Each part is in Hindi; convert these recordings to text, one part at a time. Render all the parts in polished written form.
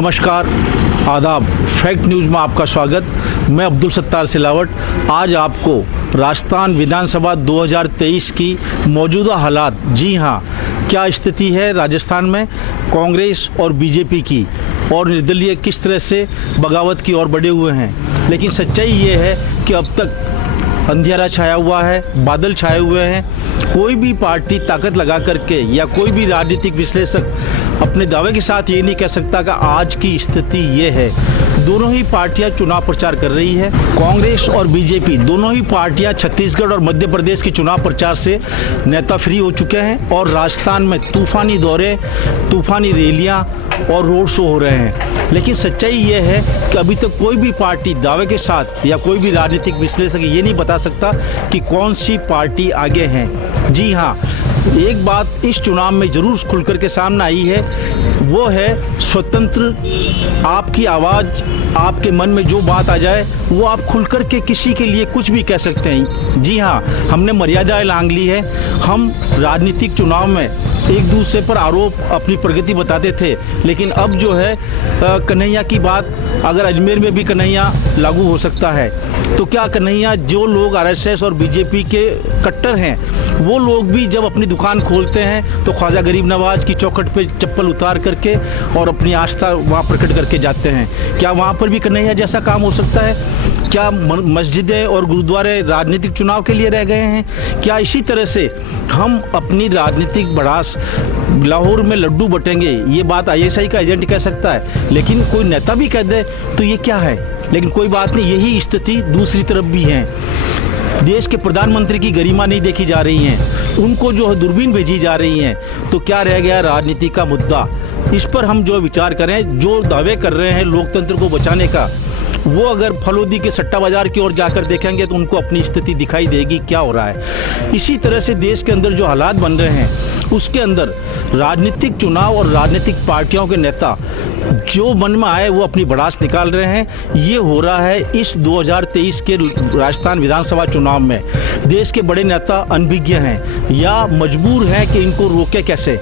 नमस्कार, आदाब। फैक्ट न्यूज़ में आपका स्वागत। मैं अब्दुल सत्तार सिलावट आज आपको राजस्थान विधानसभा 2023 की मौजूदा हालात, जी हाँ, क्या स्थिति है राजस्थान में कांग्रेस और बीजेपी की, और निर्दलीय किस तरह से बगावत की ओर बढ़े हुए हैं। लेकिन सच्चाई ये है कि अब तक अंधियारा छाया हुआ है, बादल छाए हुए हैं। कोई भी पार्टी ताकत लगा करके या कोई भी राजनीतिक विश्लेषक अपने दावे के साथ ये नहीं कह सकता कि आज की स्थिति ये है। दोनों ही पार्टियां चुनाव प्रचार कर रही है। कांग्रेस और बीजेपी दोनों ही पार्टियां छत्तीसगढ़ और मध्य प्रदेश के चुनाव प्रचार से नेता फ्री हो चुके हैं और राजस्थान में तूफानी दौरे, तूफानी रैलियां और रोड शो हो रहे हैं। लेकिन सच्चाई ये है कि अभी तक कोई भी पार्टी दावे के साथ या कोई भी राजनीतिक विश्लेषक ये नहीं बता सकता कि कौन सी पार्टी आगे है। जी हाँ, एक बात इस चुनाव में जरूर खुलकर के सामने आई है, वो है स्वतंत्र। आपकी आवाज़, आपके मन में जो बात आ जाए वो आप खुलकर के किसी के लिए कुछ भी कह सकते हैं। जी हाँ, हमने मर्यादाएं लांघ ली है। हम राजनीतिक चुनाव में एक दूसरे पर आरोप, अपनी प्रगति बताते थे, लेकिन अब जो है कन्हैया की बात, अगर अजमेर में भी कन्हैया लागू हो सकता है तो क्या कन्हैया, जो लोग आरएसएस और बीजेपी के कट्टर हैं, वो लोग भी जब अपनी दुकान खोलते हैं तो ख्वाजा गरीब नवाज की चौखट पे चप्पल उतार करके और अपनी आस्था वहाँ प्रकट करके जाते हैं। क्या वहाँ पर भी कन्हैया जैसा काम हो सकता है? क्या मस्जिदें और गुरुद्वारे राजनीतिक चुनाव के लिए रह गए हैं? क्या इसी तरह से हम अपनी राजनीतिक बढ़ास, लाहौर में लड्डू बटेंगे, ये बात आईएसआई का एजेंट कह सकता है, लेकिन कोई नेता भी कह दे तो ये क्या है? लेकिन कोई बात नहीं, यही स्थिति दूसरी तरफ भी है। देश के प्रधानमंत्री की गरिमा नहीं देखी जा रही है, उनको जो है दूरबीन भेजी जा रही है। तो क्या रह गया राजनीति का मुद्दा? इस पर हम जो विचार करें, जो दावे कर रहे हैं लोकतंत्र को बचाने का, वो अगर फलोदी के सट्टा बाजार की ओर जाकर देखेंगे तो उनको अपनी स्थिति दिखाई देगी क्या हो रहा है। इसी तरह से देश के अंदर जो हालात बन रहे हैं, उसके अंदर राजनीतिक चुनाव और राजनीतिक पार्टियों के नेता जो मन में आए वो अपनी भड़ास निकाल रहे हैं। ये हो रहा है इस 2023 के राजस्थान विधानसभा चुनाव में। देश के बड़े नेता अनभिज्ञ हैं या मजबूर हैं कि इनको रोके कैसे।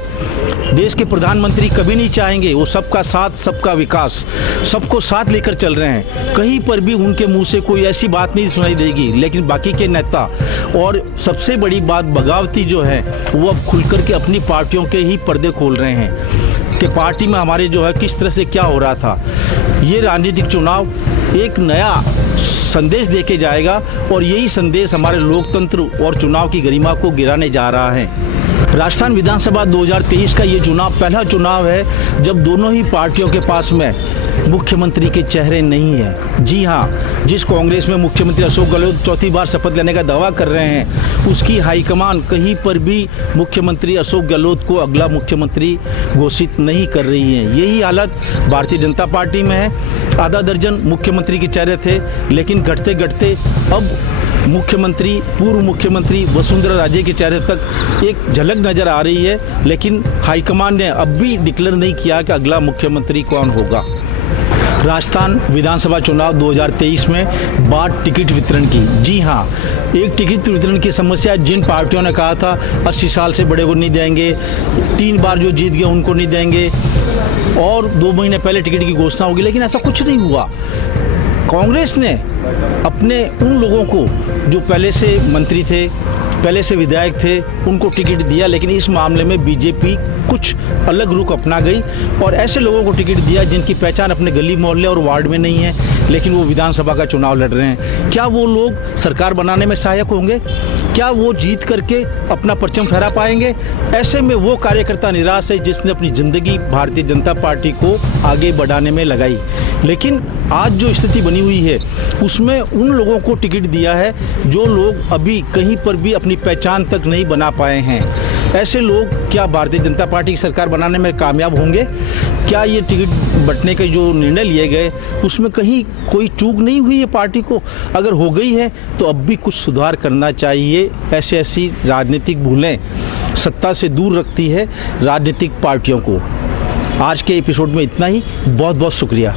देश के प्रधानमंत्री कभी नहीं चाहेंगे, वो सबका साथ, सबका विकास, सबको साथ लेकर चल रहे हैं। कहीं पर भी उनके मुंह से कोई ऐसी बात नहीं सुनाई देगी। लेकिन बाकी के नेता, और सबसे बड़ी बात बगावती जो है, वो अब खुलकर के अपनी पार्टियों के ही पर्दे खोल रहे हैं कि पार्टी में हमारे जो है किस तरह से क्या हो रहा था। ये राजनीतिक चुनाव एक नया संदेश देके जाएगा और यही संदेश हमारे लोकतंत्र और चुनाव की गरिमा को गिराने जा रहा है। राजस्थान विधानसभा 2023 का ये चुनाव पहला चुनाव है जब दोनों ही पार्टियों के पास में मुख्यमंत्री के चेहरे नहीं है। जी हाँ, जिस कांग्रेस में मुख्यमंत्री अशोक गहलोत चौथी बार शपथ लेने का दावा कर रहे हैं, उसकी हाईकमान कहीं पर भी मुख्यमंत्री अशोक गहलोत को अगला मुख्यमंत्री घोषित नहीं कर रही है। यही हालत भारतीय जनता पार्टी में है। आधा दर्जन मुख्यमंत्री के चेहरे थे, लेकिन घटते घटते अब मुख्यमंत्री, पूर्व मुख्यमंत्री वसुंधरा राजे के चेहरे तक एक झलक नजर आ रही है। लेकिन हाईकमान ने अब भी डिक्लेयर नहीं किया कि अगला मुख्यमंत्री कौन होगा। राजस्थान विधानसभा चुनाव 2023 में बाट टिकट वितरण की, जी हाँ, एक टिकट वितरण की समस्या। जिन पार्टियों ने कहा था 80 साल से बड़े को नहीं देंगे, 3 बार जो जीत गए उनको नहीं देंगे, और 2 महीने पहले टिकट की घोषणा होगी, लेकिन ऐसा कुछ नहीं हुआ। कांग्रेस ने अपने उन लोगों को जो पहले से मंत्री थे, पहले से विधायक थे, उनको टिकट दिया। लेकिन इस मामले में बीजेपी कुछ अलग रुख अपना गई और ऐसे लोगों को टिकट दिया जिनकी पहचान अपने गली मोहल्ले और वार्ड में नहीं है, लेकिन वो विधानसभा का चुनाव लड़ रहे हैं। क्या वो लोग सरकार बनाने में सहायक होंगे? क्या वो जीत करके अपना परचम फहरा पाएंगे? ऐसे में वो कार्यकर्ता निराश है जिसने अपनी ज़िंदगी भारतीय जनता पार्टी को आगे बढ़ाने में लगाई। लेकिन आज जो स्थिति बनी हुई है उसमें उन लोगों को टिकट दिया है जो लोग अभी कहीं पर भी अपनी पहचान तक नहीं बना पाए हैं। ऐसे लोग क्या भारतीय जनता पार्टी की सरकार बनाने में कामयाब होंगे? क्या ये टिकट बंटने के जो निर्णय लिए गए उसमें कहीं कोई चूक नहीं हुई है पार्टी को? अगर हो गई है तो अब भी कुछ सुधार करना चाहिए। ऐसी राजनीतिक भूलें सत्ता से दूर रखती है राजनीतिक पार्टियों को। आज के एपिसोड में इतना ही। बहुत बहुत शुक्रिया।